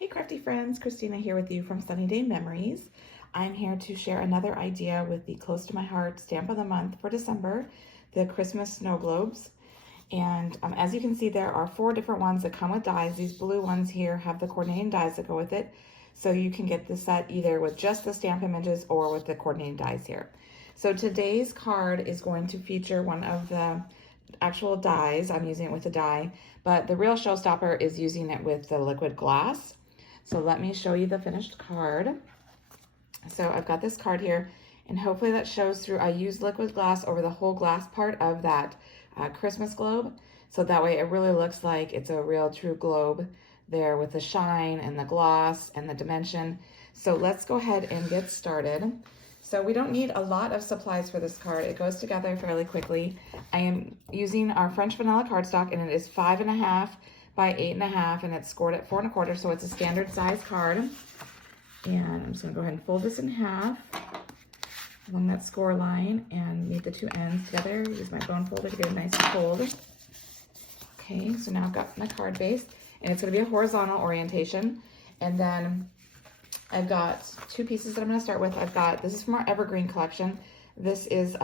Hey crafty friends, Christina here with you from SunnyDay Memories. I'm here to share another idea with the close to my heart stamp of the month for December, the Christmas snow globes. And as you can see, there are 4 different ones that come with dies. These blue ones here have the coordinating dies that go with it. So you can get the set either with just the stamp images or with the coordinating dies here. So today's card is going to feature one of the actual dies. I'm using it with a die, but the real showstopper is using it with the liquid glass. So let me show you the finished card. So I've got this card here, and hopefully that shows through. I used liquid glass over the whole glass part of that Christmas globe. So that way it really looks like it's a real true globe there with the shine and the gloss and the dimension. So let's go ahead and get started. So we don't need a lot of supplies for this card. It goes together fairly quickly. I am using our French vanilla cardstock, and it is 5.5 by 8.5, and it's scored at 4 1/4, so it's a standard size card. And I'm just gonna go ahead and fold this in half along that score line and meet the 2 ends together. Use my bone folder to get it nice and fold. Okay, so now I've got my card base, and it's gonna be a horizontal orientation. And then I've got 2 pieces that I'm gonna start with. This is from our Evergreen collection. This is,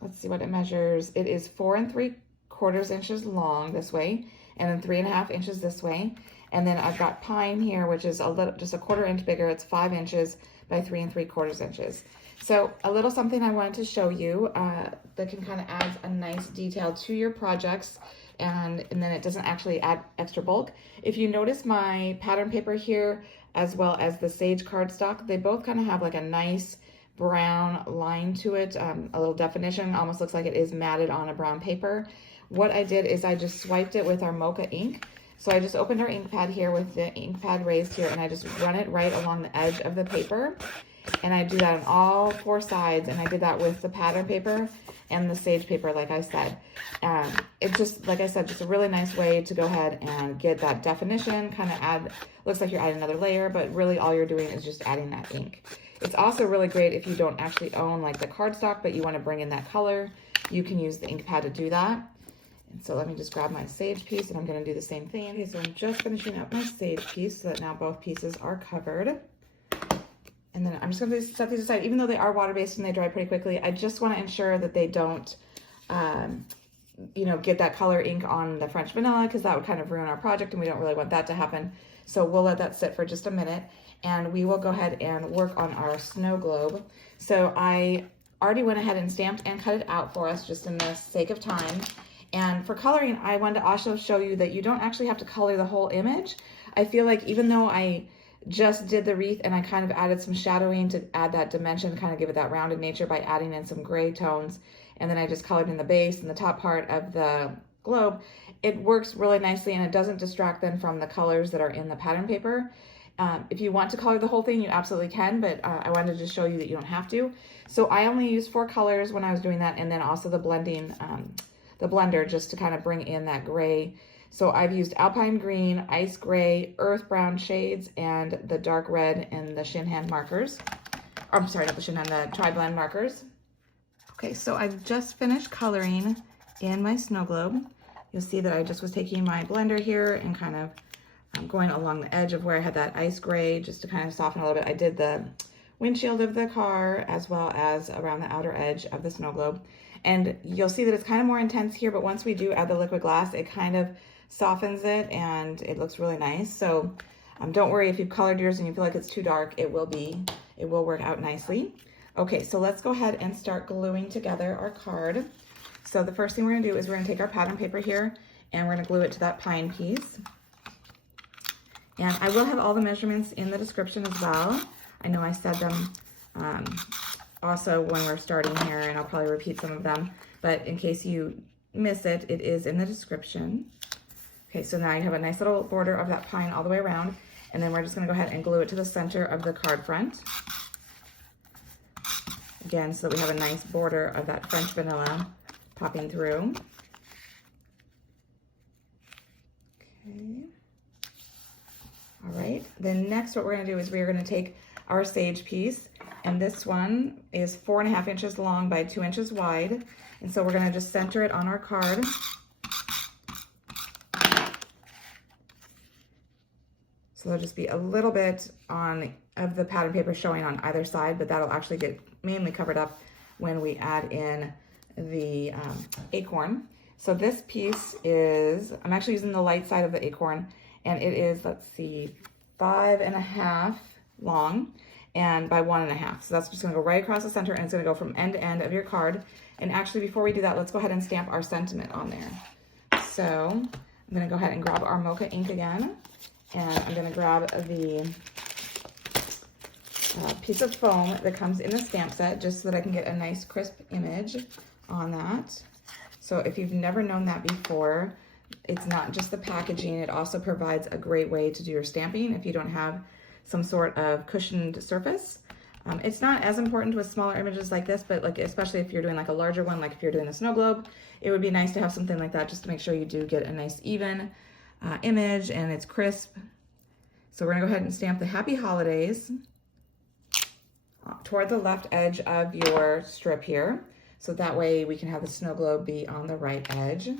let's see what it measures. It is 4 3/4 inches long this way, and then 3.5 inches this way. And then I've got pine here, which is just a 1/4 inch bigger. It's 5 inches by 3 3/4 inches. So a little something I wanted to show you that can kind of add a nice detail to your projects, and then it doesn't actually add extra bulk. If you notice my pattern paper here, as well as the sage cardstock, they both kind of have like a nice brown line to it, a little definition. Almost looks like it is matted on a brown paper. What I did is I just swiped it with our mocha ink. So I just opened our ink pad here with the ink pad raised here, and I just run it right along the edge of the paper. And I do that on all 4 sides, and I did that with the pattern paper and the sage paper, like I said. It's just, like I said, just a really nice way to go ahead and get that definition, kind of add, looks like you're adding another layer, but really all you're doing is just adding that ink. It's also really great if you don't actually own like the cardstock, but you want to bring in that color. You can use the ink pad to do that. And so let me just grab my sage piece, and I'm going to do the same thing. Okay, so I'm just finishing up my sage piece so that now both pieces are covered. And then I'm just going to set these aside. Even though they are water-based and they dry pretty quickly, I just want to ensure that they don't, get that color ink on the French vanilla, because that would kind of ruin our project, and we don't really want that to happen. So we'll let that sit for just a minute, and we will go ahead and work on our snow globe. So I already went ahead and stamped and cut it out for us just in the sake of time. And for coloring, I wanted to also show you that you don't actually have to color the whole image. I feel like even though I just did the wreath and I kind of added some shadowing to add that dimension, kind of give it that rounded nature by adding in some gray tones, and then I just colored in the base and the top part of the globe, it works really nicely, and it doesn't distract them from the colors that are in the pattern paper. If you want to color the whole thing, you absolutely can, but I wanted to show you that you don't have to. So I only used 4 colors when I was doing that, and then also the blending, the blender, just to kind of bring in that gray. So I've used Alpine Green, Ice Gray, Earth Brown shades, and the dark red and the shin hand markers. I'm sorry, not the shin hand, the tri-blend markers. Okay, so I've just finished coloring in my snow globe. You'll see that I just was taking my blender here and kind of going along the edge of where I had that ice gray just to kind of soften a little bit. I did the windshield of the car as well as around the outer edge of the snow globe. And you'll see that it's kind of more intense here, but once we do add the liquid glass, it kind of softens it and it looks really nice. So don't worry if you've colored yours and you feel like it's too dark, it will work out nicely. Okay, so let's go ahead and start gluing together our card. So the first thing we're gonna do is we're gonna take our pattern paper here and we're gonna glue it to that pine piece. And I will have all the measurements in the description as well. I know I said them also when we're starting here, and I'll probably repeat some of them, but in case you miss it, it is in the description. Okay, so now you have a nice little border of that pine all the way around, and then we're just gonna go ahead and glue it to the center of the card front. Again, so that we have a nice border of that French vanilla popping through. Okay. All right, then next what we're gonna do is we're gonna take our sage piece, and this one is 4.5 inches long by 2 inches wide. And so we're gonna just center it on our card. So there'll just be a little bit of the pattern paper showing on either side, but that'll actually get mainly covered up when we add in the Acorn. So this piece is, I'm actually using the light side of the Acorn, and it is, let's see, 5.5 long and by 1.5. So that's just gonna go right across the center, and it's gonna go from end to end of your card. And actually, before we do that, let's go ahead and stamp our sentiment on there. So I'm gonna go ahead and grab our Mocha ink again, and I'm gonna grab the piece of foam that comes in the stamp set, just so that I can get a nice crisp image on that. So if you've never known that before, it's not just the packaging, it also provides a great way to do your stamping if you don't have some sort of cushioned surface. It's not as important with smaller images like this, but like especially if you're doing like a larger one, like if you're doing a snow globe, it would be nice to have something like that just to make sure you do get a nice even image and it's crisp. So we're gonna go ahead and stamp the Happy Holidays toward the left edge of your strip here. So that way we can have the snow globe be on the right edge.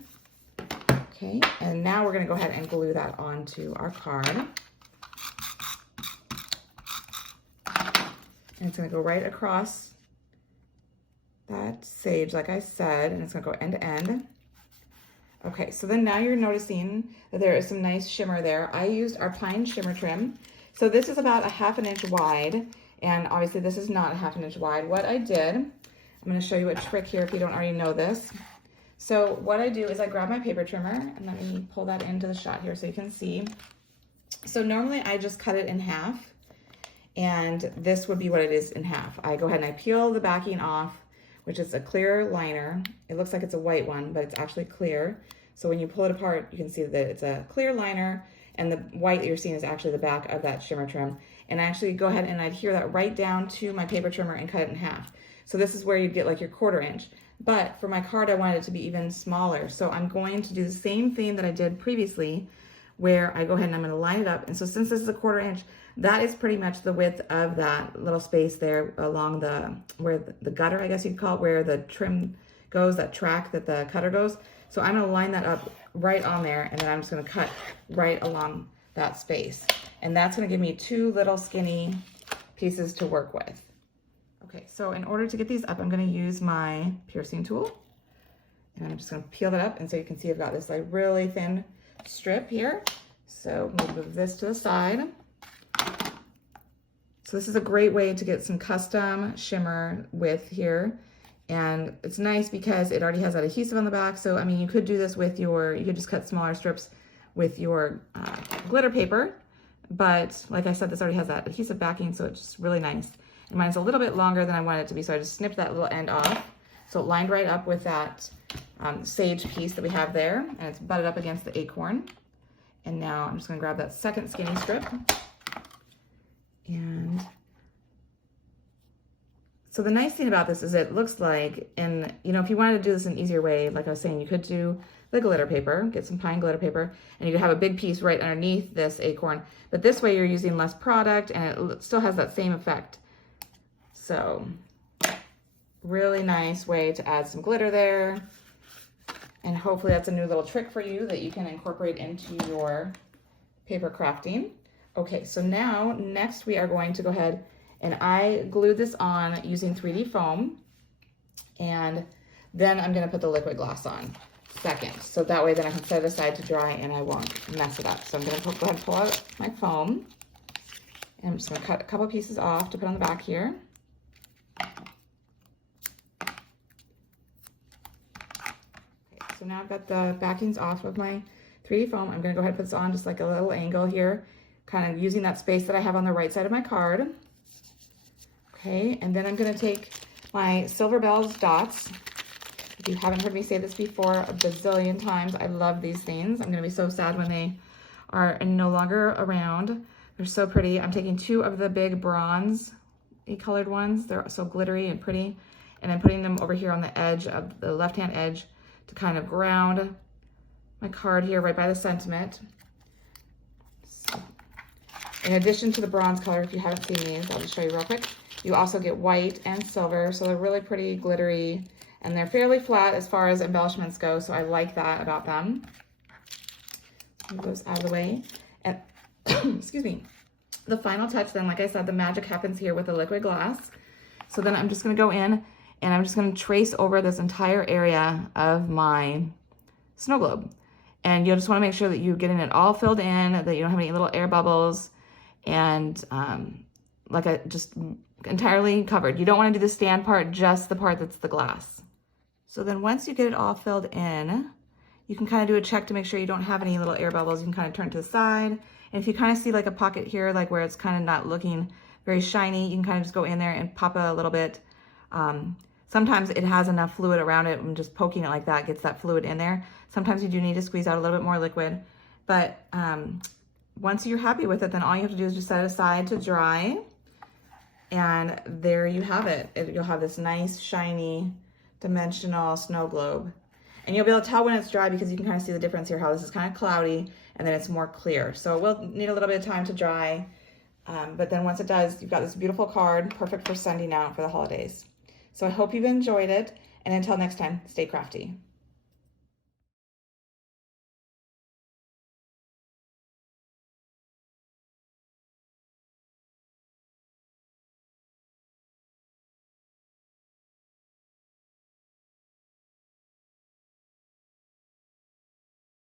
Okay, and now we're gonna go ahead and glue that onto our card. And it's gonna go right across that sage, like I said, and it's gonna go end to end. Okay, so then now you're noticing that there is some nice shimmer there. I used our Alpine shimmer trim. So this is about 1/2 inch wide, and obviously this is not 1/2 inch wide. What I did, I'm gonna show you a trick here if you don't already know this. So what I do is I grab my paper trimmer, and let me pull that into the shot here so you can see. So normally I just cut it in half, and this would be what it is in half. I go ahead and I peel the backing off, which is a clear liner. It looks like it's a white one, but it's actually clear. So when you pull it apart, you can see that it's a clear liner, and the white that you're seeing is actually the back of that shimmer trim. And I actually go ahead and adhere that right down to my paper trimmer and cut it in half. So this is where you get like your 1/4 inch. But for my card, I wanted it to be even smaller. So I'm going to do the same thing that I did previously, where I go ahead and I'm gonna line it up. And so since this is a 1/4 inch, that is pretty much the width of that little space there along where the gutter, I guess you'd call it, where the trim goes, that track that the cutter goes. So I'm gonna line that up right on there, and then I'm just gonna cut right along that space. And that's gonna give me 2 little skinny pieces to work with. Okay, so in order to get these up, I'm gonna use my piercing tool, and I'm just gonna peel that up, and so you can see I've got this like really thin strip here. So we'll move this to the side. So this is a great way to get some custom shimmer with here. And it's nice because it already has that adhesive on the back. So, I mean, you could do this with you could just cut smaller strips with your glitter paper. But like I said, this already has that adhesive backing, so it's just really nice. And mine's a little bit longer than I want it to be, so I just snipped that little end off. So it lined right up with that sage piece that we have there, and it's butted up against the Acorn. And now I'm just gonna grab that second skinny strip. And so the nice thing about this is it looks like, and you know, if you wanted to do this in an easier way, like I was saying, you could do the glitter paper, get some pine glitter paper, and you could have a big piece right underneath this Acorn. But this way you're using less product, and it still has that same effect. So really nice way to add some glitter there. And hopefully that's a new little trick for you that you can incorporate into your paper crafting. Okay, so now next we are going to go ahead, and I glued this on using 3D foam, and then I'm gonna put the liquid gloss on second. So that way then I can set it aside to dry and I won't mess it up. So I'm gonna go ahead and pull out my foam, and I'm just gonna cut a couple pieces off to put on the back here. Okay, so now I've got the backings off of my 3D foam. I'm gonna go ahead and put this on just like a little angle here, kind of using that space that I have on the right side of my card. Okay, and then I'm gonna take my Silver Bells dots. If you haven't heard me say this before a bazillion times, I love these things. I'm gonna be so sad when they are no longer around. They're so pretty. I'm taking 2 of the big bronze colored ones. They're so glittery and pretty. And I'm putting them over here on the edge of the left-hand edge to kind of ground my card here right by the sentiment. So, in addition to the bronze color, if you haven't seen these, I'll just show you real quick. You also get white and silver, so they're really pretty glittery, and they're fairly flat as far as embellishments go, so I like that about them. Move those out of the way. And excuse me, the final touch then, like I said, the magic happens here with the liquid glass. So then I'm just gonna go in and I'm just gonna trace over this entire area of my snow globe. And you'll just wanna make sure that you're getting it all filled in, that you don't have any little air bubbles, and just entirely covered. You don't wanna do the stand part, just the part that's the glass. So then once you get it all filled in, you can kind of do a check to make sure you don't have any little air bubbles. You can kind of turn to the side. And if you kind of see like a pocket here, like where it's kind of not looking very shiny, you can kind of just go in there and pop a little bit. Sometimes it has enough fluid around it, and just poking it like that gets that fluid in there. Sometimes you do need to squeeze out a little bit more liquid. But once you're happy with it, then all you have to do is just set it aside to dry. And there you have it. You'll have this nice, shiny, dimensional snow globe. And you'll be able to tell when it's dry because you can kind of see the difference here, how this is kind of cloudy and then it's more clear. So it will need a little bit of time to dry. But then once it does, you've got this beautiful card, perfect for sending out for the holidays. So I hope you've enjoyed it. And until next time, stay crafty.